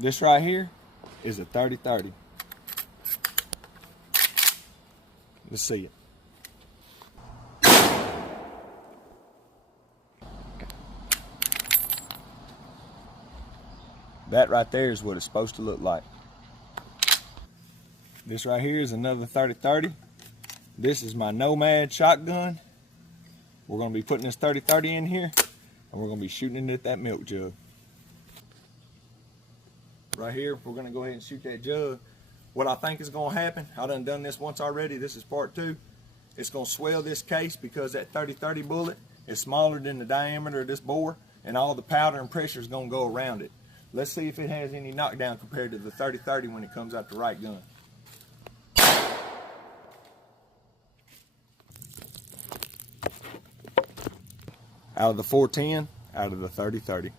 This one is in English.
This right here is a 30-30. Let's see it. That right there is what it's supposed to look like. This right here is another 30-30. This is my Nomad shotgun. We're going to be putting this 30-30 in here, and we're going to be shooting it at that milk jug. Right here, we're going to go ahead and shoot that jug. What I think is going to happen, I done this once already. This is part 2. It's going to swell this case because that 30-30 bullet is smaller than the diameter of this bore, and all the powder and pressure is going to go around it. Let's see if it has any knockdown compared to the 30-30 when it comes out the right gun. Out of the 410, out of the 30-30.